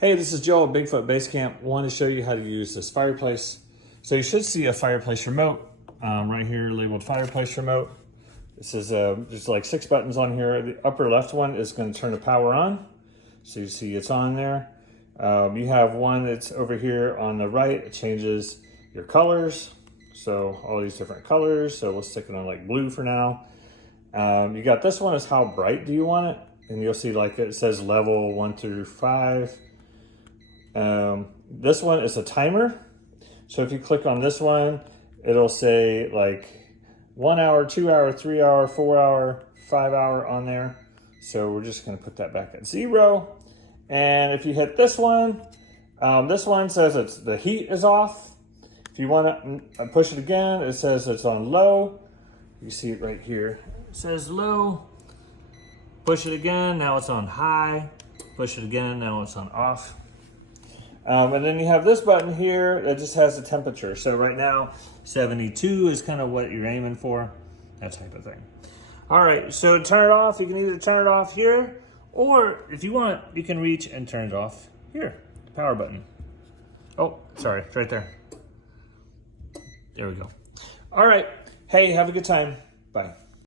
Hey, this is Joe at Bigfoot Base Camp. I want to show you how to use this fireplace. So you should see a fireplace remote right here labeled fireplace remote. This is there's like 6 buttons on here. The upper left one is going to turn the power on. So you see it's on there. You have one that's over here on the right. It changes your colors. So all these different colors. So we'll stick it on like blue for now. You got this one is how bright do you want it? And you'll see like it says level 1 through 5. This one is a timer. So if you click on this one, it'll say like 1 hour, 2 hour, 3 hour, 4 hour, 5 hour on there. So we're just gonna put that back at 0. And if you hit this one says the heat is off. If you wanna push it again, it says it's on low. You see it right here. It says low. Push it again, now it's on high. Push it again, now it's on off. And then you have this button here that just has the temperature. So right now, 72 is kind of what you're aiming for, that type of thing. All right, so to turn it off, you can either turn it off here, or if you want, you can reach and turn it off here, the power button. Oh, sorry, it's right there. There we go. All right, hey, have a good time. Bye.